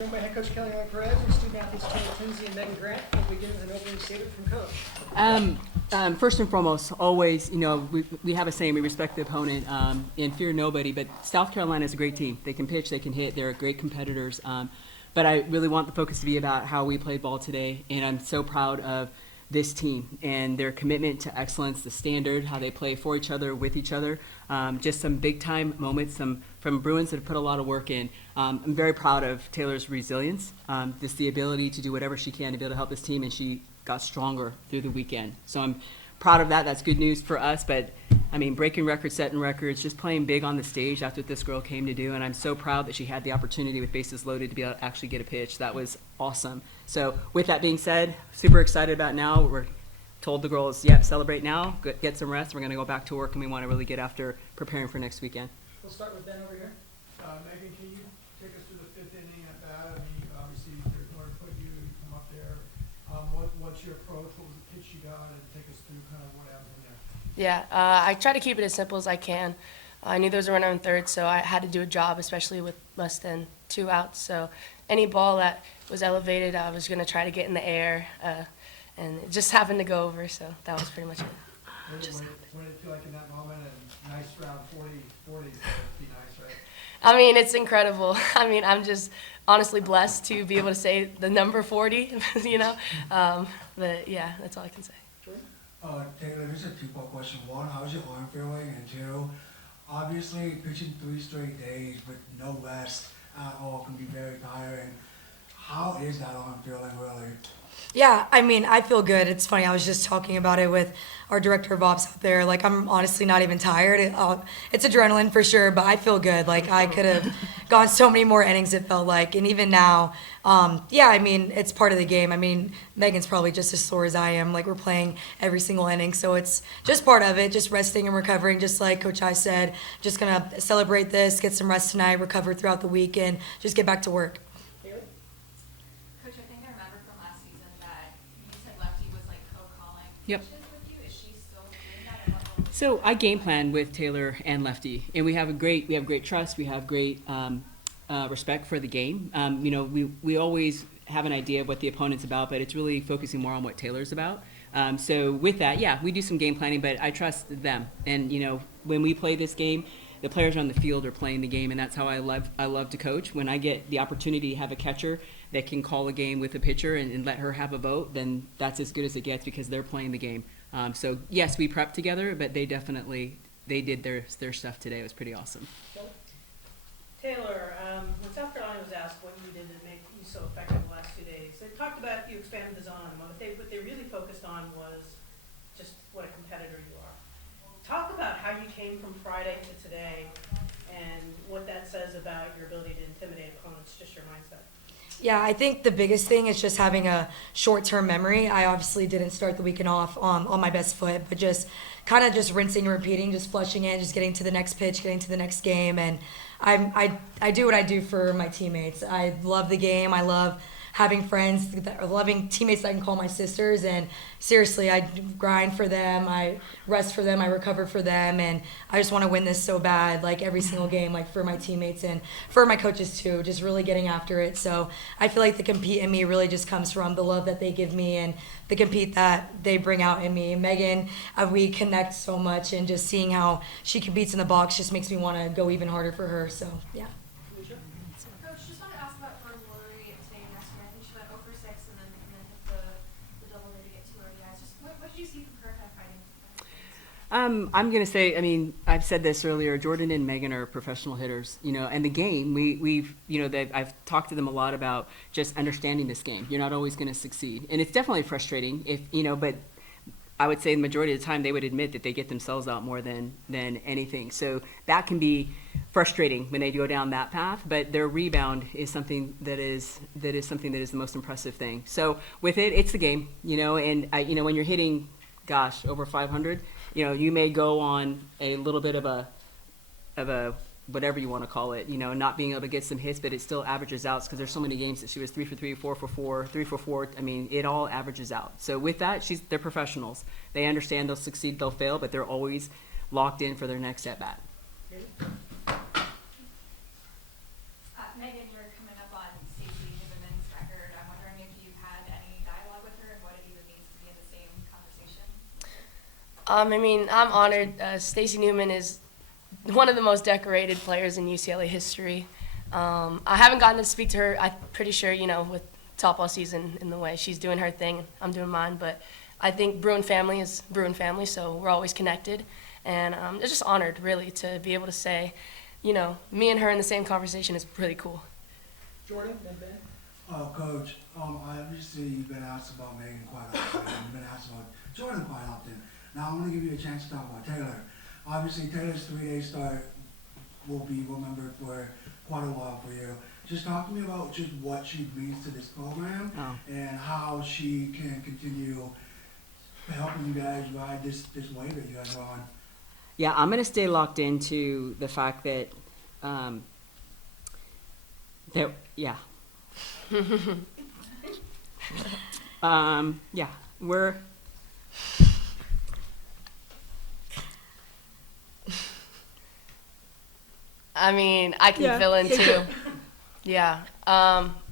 Joined by head coach Inouye-Perez and student athletes Tinsley and Megan Grant. We'll begin with an opening statement from coach. First and foremost, always, we have a saying, we respect the opponent and fear nobody, but South Carolina is a great team. They can pitch, they can hit, they're great competitors. But I really want the focus to be about how we played ball today, and I'm so proud of this team and their commitment to excellence, the standard, how they play for each other, with each other. Just some big-time moments from Bruins that have put a lot of work in. I'm very proud of Taylor's resilience, just the ability to do whatever she can to be able to help this team, and she got stronger through the weekend. So I'm proud of that. That's good news for us, but breaking records, setting records, just playing big on the stage, that's what this girl came to do, and I'm so proud that she had the opportunity with bases loaded to be able to actually get a pitch. That was awesome. So with that being said, super excited about now. We're told the girls, yep, celebrate now, get some rest. We're going to go back to work, and we want to really get after preparing for next weekend. We'll start with Ben over here. Megan, can you take us through the fifth inning at bat? Obviously, they're going to put you come up there. What's your approach? What was the pitch you got? And take us through kind of what happened there. Yeah, I try to keep it as simple as I can. I knew there was a runner on third, so I had to do a job, especially with less than 2 outs. So any ball that was elevated, I was going to try to get in the air, and it just happened to go over, so that was pretty much it. What did it feel like in that moment? And nice round 40, so it'd be nice, right? It's incredible. I'm just honestly blessed to be able to say the number 40, But, yeah, that's all I can say. Taylor, this is a two-part question. One, how's your arm feeling? And two, obviously pitching 3 straight days with no rest at all can be very tiring. How is that arm feeling really? Yeah, I feel good. It's funny, I was just talking about it with our director of ops out there. I'm honestly not even tired. It's adrenaline for sure, but I feel good. I could have gone so many more innings, it felt like. And even now, it's part of the game. Megan's probably just as sore as I am. We're playing every single inning, so it's just part of it, just resting and recovering, just like Coach I said. Just going to celebrate this, get some rest tonight, recover throughout the week, and just get back to work. Coach, I think I remember from last season that you said Lefty was co-calling Yep. pitches with you. Is she still doing that? At what level? So I game plan with Taylor and Lefty, and we have great trust. We have great respect for the game. We always have an idea of what the opponent's about, but it's really focusing more on what Taylor's about. So with that, yeah, we do some game planning, but I trust them. And when we play this game, the players on the field are playing the game, and that's how I love to coach. When I get the opportunity to have a catcher that can call a game with a pitcher and let her have a vote, then that's as good as it gets because they're playing the game. So yes, we prepped together, but they did their stuff today. It was pretty awesome. Taylor, when South Carolina was asked what you did to make you so effective the last 2 days, they talked about you expanded the zone. What they really focused on was just what a competitor you are. Talk about how you came from Friday to today and what that says about your ability to intimidate opponents, just your mindset. Yeah, I think the biggest thing is just having a short-term memory. I obviously didn't start the weekend off on my best foot, but just kind of just rinsing and repeating, just flushing it, just getting to the next pitch, getting to the next game. And I do what I do for my teammates. I love the game. I love having friends, loving teammates that I can call my sisters, and seriously, I grind for them, I rest for them, I recover for them, and I just want to win this so bad, every single game, for my teammates and for my coaches too, just really getting after it. So I feel like the compete in me really just comes from the love that they give me and the compete that they bring out in me. Megan, we connect so much, and just seeing how she competes in the box just makes me want to go even harder for her, so yeah. Coach, just want to ask about her worry today and yesterday. I think she went 0 for 6 and then hit the double there to get 2 RBIs. What did you see from her kind of fighting? I'm going to say, I've said this earlier, Jordan and Megan are professional hitters, and the game, I've talked to them a lot about just understanding this game. You're not always going to succeed. And it's definitely frustrating but I would say the majority of the time they would admit that they get themselves out more than anything. So that can be frustrating when they go down that path, but their rebound is something that is the most impressive thing. So with it, it's the game, and when you're hitting, over 500, you may go on a little bit of a whatever you want to call it, not being able to get some hits, but it still averages out because there's so many games that she was 3 for 3, 4 for 4, 3 for 4. It all averages out. So with that, they're professionals. They understand they'll succeed, they'll fail, but they're always locked in for their next at bat. Megan, you're coming up on safety I mean, I'm honored. Stacey Newman is one of the most decorated players in UCLA history. I haven't gotten to speak to her. I'm pretty sure, with softball season in the way, she's doing her thing. I'm doing mine. But I think Bruin family is Bruin family, so we're always connected. And I'm just honored, really, to be able to say, me and her in the same conversation is really cool. Jordan, then Ben. Coach, obviously you've been asked about Megan quite often, and you've been asked about Jordan quite often. Now I want to give you a chance to talk about Taylor. Obviously Taylor's 3-day start will be remembered for quite a while for you. Just talk to me about just what she brings to this program and how she can continue helping you guys ride this wave that you guys are on. Yeah, I'm going to stay locked into the fact that, yeah, we're. I mean, I can fill in too. Yeah.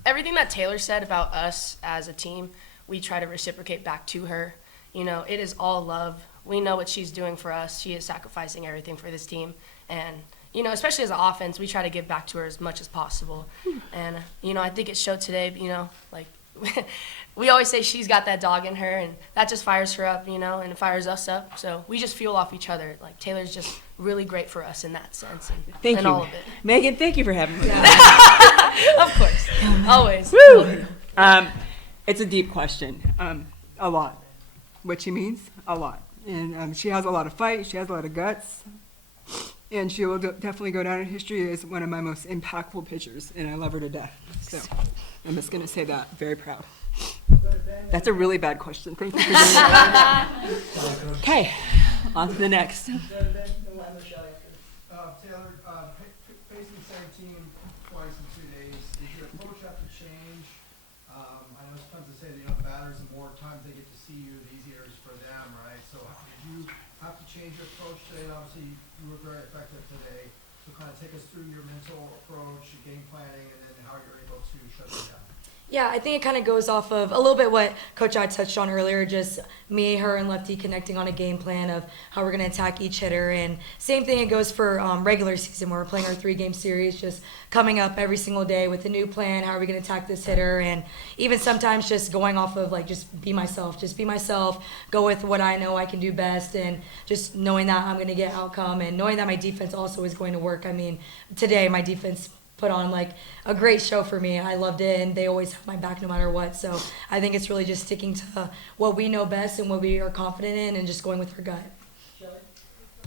Everything that Taylor said about us as a team, we try to reciprocate back to her. It is all love. We know what she's doing for us. She is sacrificing everything for this team. And, especially as an offense, we try to give back to her as much as possible. And, I think it showed today, we always say she's got that dog in her, and that just fires her up, and it fires us up. So we just fuel off each other. Taylor's just really great for us in that sense. Thank and you. all of it. Megan, thank you for having me. Of course. Always. Woo! It's a deep question. A lot. What she means? A lot. And she has a lot of fight. She has a lot of guts. And she will definitely go down in history as one of my most impactful pitchers. And I love her to death. So I'm just going to say that. Very proud. That's a really bad question. Thank you for doing that. Okay. On to the next. Taylor, facing the same team twice in 2 days, did your approach have to change? I know sometimes they say that batters, the more times they get to see you, the easier it is for them, right? So did you have to change your approach today? Obviously, you were very effective today. So kind of take us through your mental approach, your game planning, and then how you're able to shut them down. Yeah, I think it kind of goes off of a little bit what Coach I touched on earlier, just me, her, and Lefty connecting on a game plan of how we're going to attack each hitter. And same thing it goes for regular season where we're playing our 3-game series, just coming up every single day with a new plan, how are we going to attack this hitter, and even sometimes just going off of just be myself, go with what I know I can do best, and just knowing that I'm going to get outcome and knowing that my defense also is going to work. I mean, today my defense put on a great show for me. I loved it, and they always have my back no matter what. So I think it's really just sticking to what we know best and what we are confident in, and just going with our gut.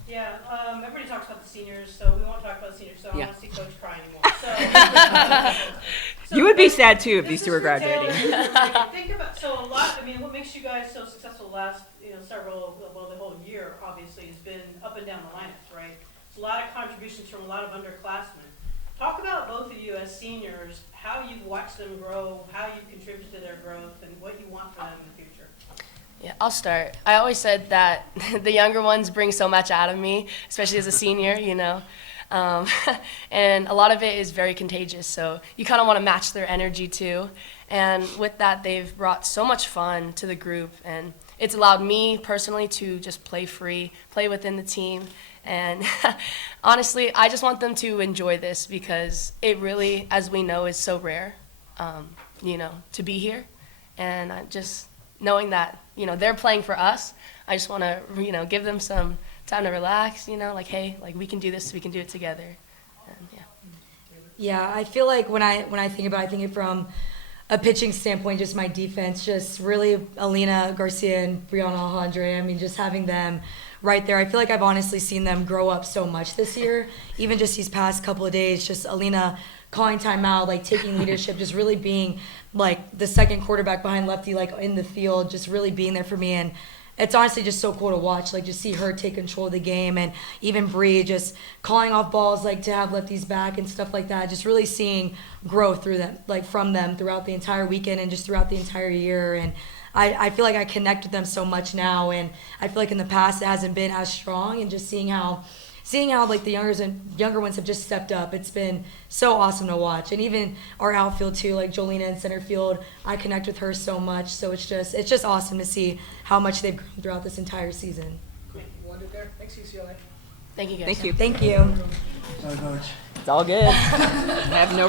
Yeah, everybody talks about the seniors, so we won't talk about the seniors, so I don't want to see Coach cry anymore. So You would be sad too if these this two were is for Taylor. graduating. Think about, what makes you guys so successful last, the whole year, obviously, has been up and down the lineup, right? It's a lot of contributions from a lot of underclassmen. Talk about both of you as seniors, how you've watched them grow, how you've contributed to their growth, and what you want for them in the future. Yeah, I'll start. I always said that the younger ones bring so much out of me, especially as a senior, and a lot of it is very contagious, so you kind of want to match their energy too. And with that, they've brought so much fun to the group, and it's allowed me personally to just play free, play within the team. And honestly, I just want them to enjoy this because it really, as we know, is so rare, to be here. And just knowing that, they're playing for us, I just want to, give them some time to relax, hey, we can do this, we can do it together. And, yeah. Yeah, I feel like when I think about it, I think it from a pitching standpoint, just my defense, just really Alina Garcia and Brianna Alejandre, I mean, just having them right there. I feel like I've honestly seen them grow up so much this year, even just these past couple of days, just Alina calling timeout, taking leadership, just really being the second quarterback behind Lefty, in the field, just really being there for me. And it's honestly just so cool to watch, just see her take control of the game, and even Bree just calling off balls, to have Lefty's back and stuff like that. Just really seeing growth through them, from them throughout the entire weekend and just throughout the entire year. And I feel like I connect with them so much now, and I feel like in the past it hasn't been as strong. And just seeing how the younger ones have just stepped up, it's been so awesome to watch. And even our outfield too, Jolena in center field, I connect with her so much. So it's just awesome to see how much they've grown throughout this entire season. We'll end it there. Thanks, UCLA. Thank you guys. Thank you. Thank you. Sorry, coach. It's all good. I have no problem.